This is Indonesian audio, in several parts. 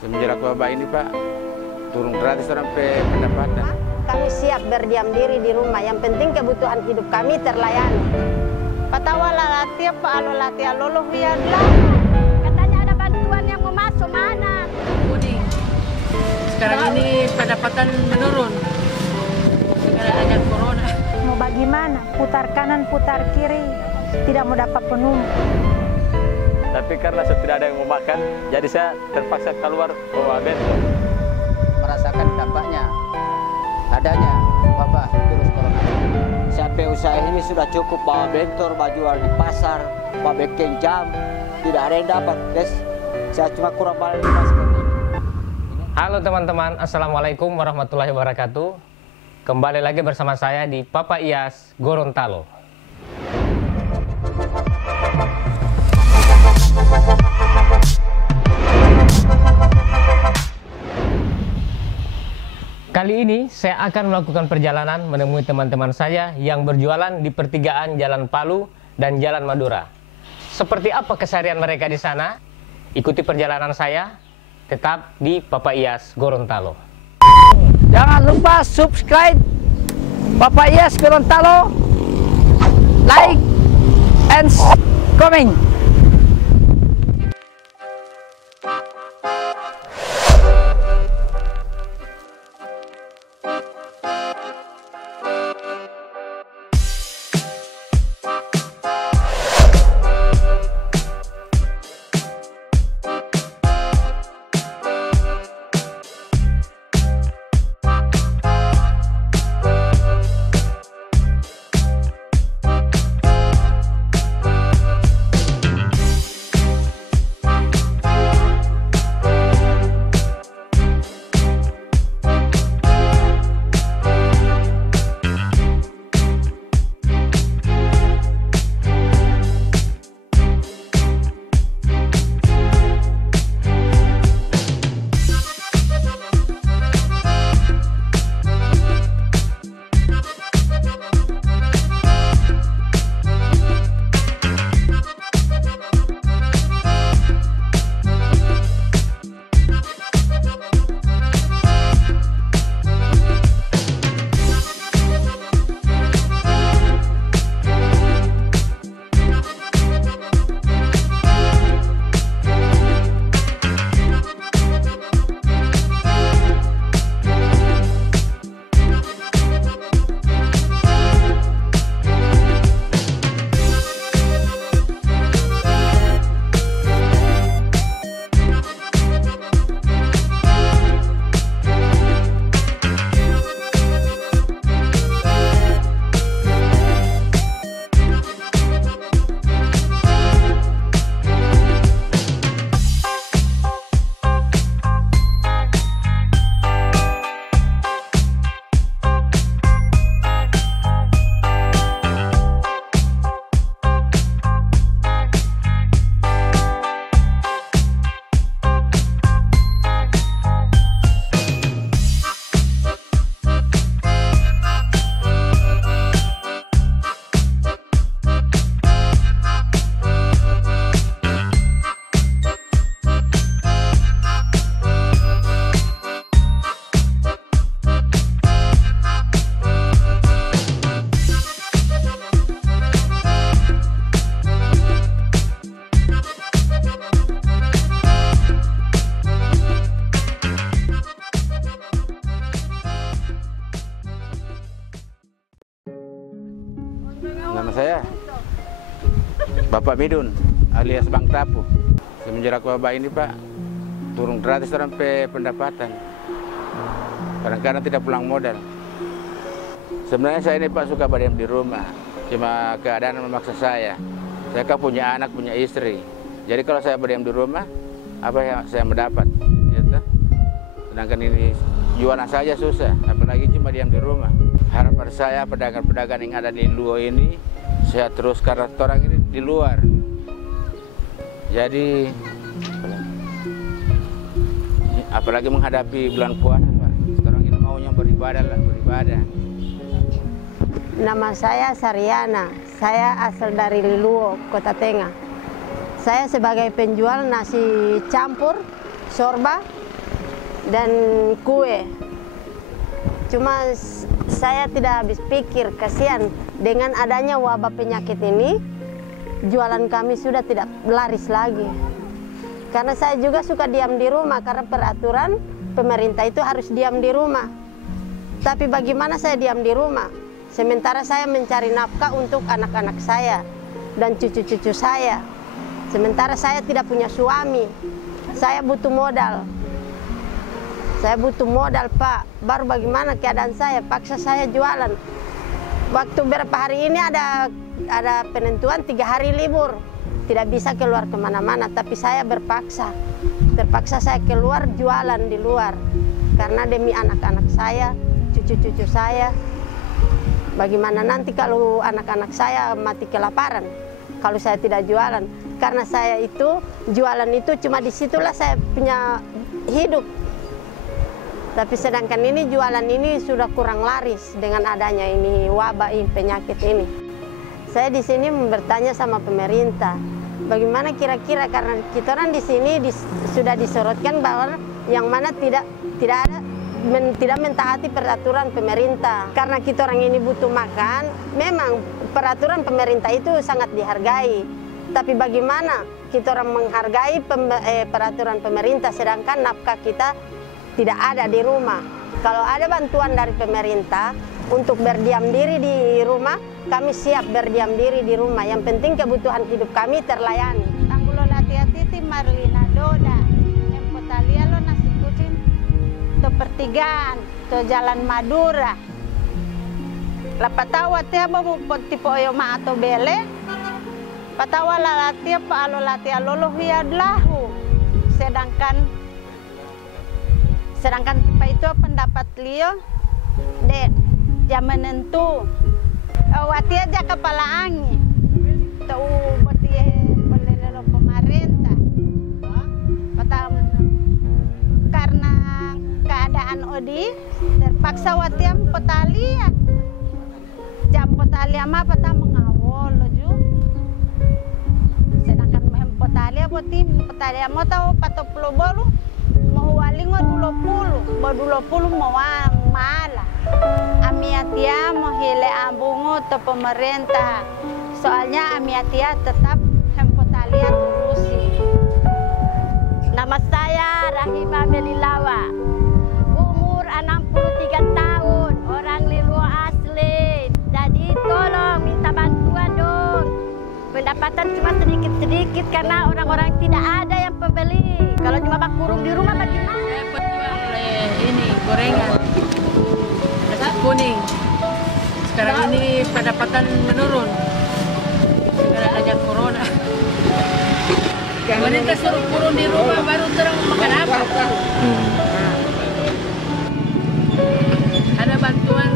Semenjak wabah ini Pak, turun gratis sampai pendapatan. Kami siap berdiam diri di rumah, yang penting kebutuhan hidup kami terlayani. Patawala latihan Pak, alo latihan loloh biarlah. Katanya ada bantuan yang mau masuk, mana? Budi, sekarang ini pendapatan menurun dengan adanya corona. Mau bagaimana? Putar kanan, putar kiri, tidak mau dapat penumpang. Tapi karena saya tidak ada yang mau makan, jadi saya terpaksa keluar bawa bento. Merasakan dampaknya adanya wabah virus corona. Sampai usaha ini sudah cukup bawa bentor, jual di pasar, bawa bikin jam, tidak ada yang dapat, guys. Saya cuma kurang balik seperti ini. Halo teman-teman, Assalamualaikum warahmatullahi wabarakatuh. Kembali lagi bersama saya di Papa Iyas Gorontalo. Kali ini saya akan melakukan perjalanan menemui teman-teman saya yang berjualan di pertigaan Jalan Palu dan Jalan Madura. Seperti apa keseharian mereka di sana? Ikuti perjalanan saya, tetap di Papa Iyas Gorontalo. Jangan lupa subscribe Papa Iyas Gorontalo, like and comment. Nama saya Bapak Midun alias Bang Tapu. Semenjak wabah ini Pak, turun gratis sampai pendapatan. Kadang-kadang tidak pulang modal. Sebenarnya saya ini Pak suka berdiam di rumah, cuma keadaan memaksa saya. Saya kan punya anak, punya istri. Jadi kalau saya berdiam di rumah, apa yang saya mendapat? Gitu. Sedangkan ini jualan saja susah, apalagi cuma diam di rumah. Harapan saya pedagang-pedagang yang ada di Luo ini, saya teruskan restoran ini di luar. Jadi, apalagi menghadapi bulan puasa Pak. Restoran ini maunya beribadah lah, beribadah. Nama saya Sariana, saya asal dari Liluo, Kota Tengah. Saya sebagai penjual nasi campur sorba dan kue. Cuma saya tidak habis pikir, kasihan dengan adanya wabah penyakit ini, jualan kami sudah tidak laris lagi. Karena saya juga suka diam di rumah, karena peraturan pemerintah itu harus diam di rumah. Tapi bagaimana saya diam di rumah? Sementara saya mencari nafkah untuk anak-anak saya dan cucu-cucu saya. Sementara saya tidak punya suami, saya butuh modal. Saya butuh modal, Pak. Baru bagaimana keadaan saya? Paksa saya jualan. Waktu beberapa hari ini ada penentuan 3 hari libur. Tidak bisa keluar kemana-mana, tapi saya berpaksa. Terpaksa saya keluar jualan di luar. Karena demi anak-anak saya, cucu-cucu saya. Bagaimana nanti kalau anak-anak saya mati kelaparan? Kalau saya tidak jualan. Karena saya itu, jualan itu cuma disitulah saya punya hidup. Tapi sedangkan ini jualan ini sudah kurang laris dengan adanya ini wabah ini, penyakit ini. Saya di sini bertanya sama pemerintah, bagaimana kira-kira, karena kita orang di sini sudah disorotkan bahwa yang mana tidak mentaati peraturan pemerintah. Karena kita orang ini butuh makan, memang peraturan pemerintah itu sangat dihargai. Tapi bagaimana kita orang menghargai peraturan pemerintah sedangkan nafkah kita tidak ada di rumah. Kalau ada bantuan dari pemerintah untuk berdiam diri di rumah, kami siap berdiam diri di rumah. Yang penting kebutuhan hidup kami terlayani. Tanggulo latiatiti Marlina Doda, Empotalia lo nasi kucing, to pertigaan, to Jalan Madura. Lapatawa tia babu tipo yo ma atau bele, patawa lalatia pa alo latia lolo hiadlahu. Sedangkan tipe itu pendapat Leo, dia menentu. Watia aja kepala angin, tahu berarti boleh pemerintah. Karena keadaan Odi terpaksa watia potalia, jam potalia mah patah mengawal loju. Sedangkan potalia buatim potalia mau tahu 40 bolu. Mau walingo 20 mau malah amiatia mau hile ambungo to pemerintah, soalnya amiatia tetap hempotalia terusi. Nama saya Rahima Belilawa, umur 63 tahun, orang Liluo asli. Jadi tolong minta bantuan dong. Pendapatan cuma sedikit-sedikit karena orang-orang tidak ada yang pembeli. Kalau cuma kurung di rumah bagaimana? Saya berjual ini gorengan, nasi kuning. Sekarang ini pendapatan menurun karena ada corona. Mereka suruh kurung di rumah baru terang makan apa? Ada bantuan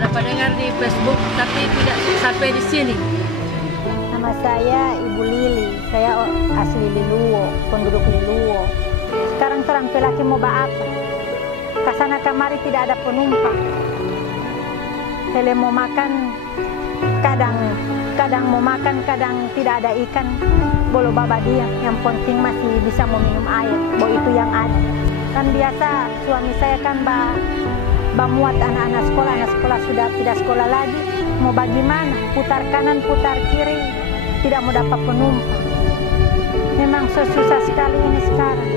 dapat dengar di Facebook tapi tidak sampai di sini. Nama saya Ibu Lili, saya asli Liluo, penduduk Liluo. Sekarang terang pelaki mau apa? Kasana kamari tidak ada penumpang. Hele mau makan, kadang mau makan, kadang tidak ada ikan. Bolo baba dia, yang penting masih bisa mau minum air. Bo itu yang ada. Kan biasa suami saya kan muat anak-anak sekolah sudah tidak sekolah lagi. Mau bagaimana? Putar kanan, putar kiri, tidak mau dapat penumpang. Memang susah sekali ini sekarang.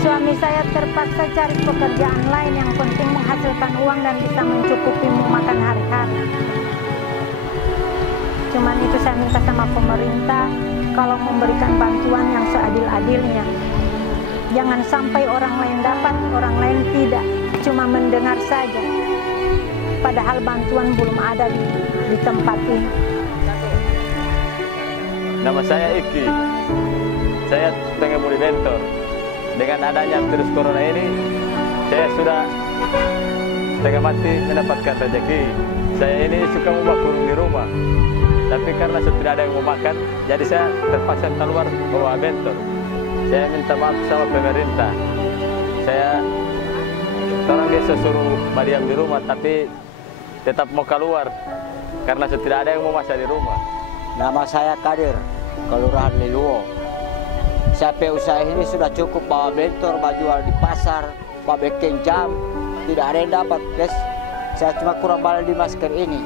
Suami saya terpaksa cari pekerjaan lain yang penting menghasilkan uang dan bisa mencukupi makan hari-hari. Cuman itu saya minta sama pemerintah, kalau memberikan bantuan yang seadil-adilnya. Jangan sampai orang lain dapat, orang lain tidak. Cuma mendengar saja. Padahal bantuan belum ada di tempat ini. Nama saya Iki, saya pengemudi bentor. Dengan adanya virus corona ini, saya sudah setengah mati mendapatkan rezeki. Saya ini suka membuat kurung di rumah, tapi karena tidak ada yang mau makan, jadi saya terpaksa keluar bawa bentor. Saya minta maaf sama pemerintah. Orang biasa suruh diam di rumah, tapi tetap mau keluar karena tidak ada yang mau masak di rumah. Nama saya Kadir, Kelurahan Liluo. Sampai usaha ini sudah cukup bawa bentor, bawa jual di pasar, bawa bikin jam, tidak ada yang dapat, guys. Saya cuma kurang balik di masker ini.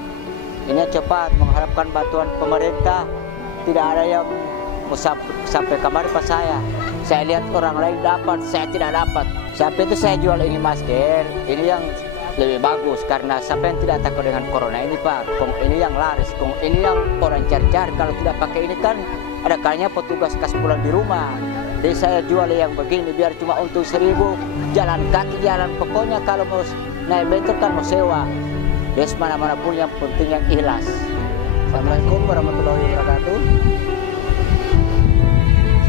Ini cepat mengharapkan bantuan pemerintah. Tidak ada yang mau sampai kamar pas saya. Saya lihat orang lain dapat, saya tidak dapat. Sampai itu saya jual ini masker. Ini yang lebih bagus karena siapa yang tidak takut dengan corona ini, Pak. Kong ini yang laris, kong ini yang orang cari-cari. Kalau tidak pakai ini kan ada kalanya petugas kasih pulang di rumah. Jadi saya jual yang begini biar cuma untuk 1.000 jalan kaki, jalan pokoknya kalau mau naik bentor kan mau sewa. Des mana-mana pun yang penting yang ikhlas. Assalamualaikum warahmatullahi wabarakatuh.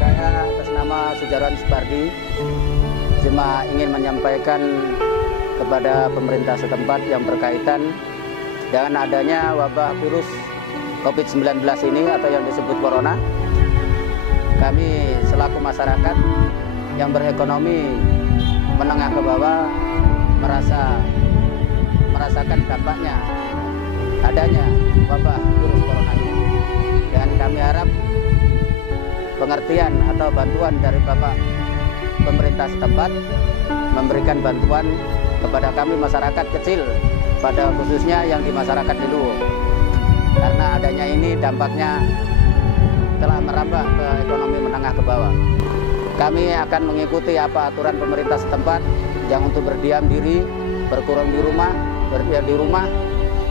Saya atas nama Sujarwan Supardi cuma ingin menyampaikan kepada pemerintah setempat yang berkaitan dengan adanya wabah virus COVID-19 ini atau yang disebut corona. Kami selaku masyarakat yang berekonomi menengah ke bawah merasakan dampaknya adanya wabah virus corona ini. Dan kami harap pengertian atau bantuan dari Bapak pemerintah setempat memberikan bantuan kepada kami masyarakat kecil, pada khususnya yang di masyarakat di Luwu. Karena adanya ini dampaknya telah merambah ke ekonomi menengah ke bawah. Kami akan mengikuti apa aturan pemerintah setempat yang untuk berdiam diri, berkurung di rumah, berdiam di rumah.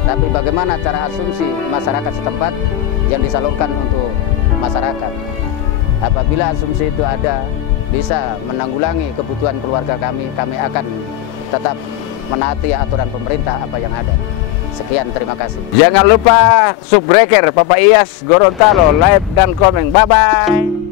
Tapi bagaimana cara asumsi masyarakat setempat yang disalurkan untuk masyarakat. Apabila asumsi itu ada bisa menanggulangi kebutuhan keluarga kami akan tetap menaati aturan pemerintah apa yang ada. Sekian, terima kasih. Jangan lupa Subbreaker, Papa Iyas, Gorontalo, like dan komen. Bye-bye.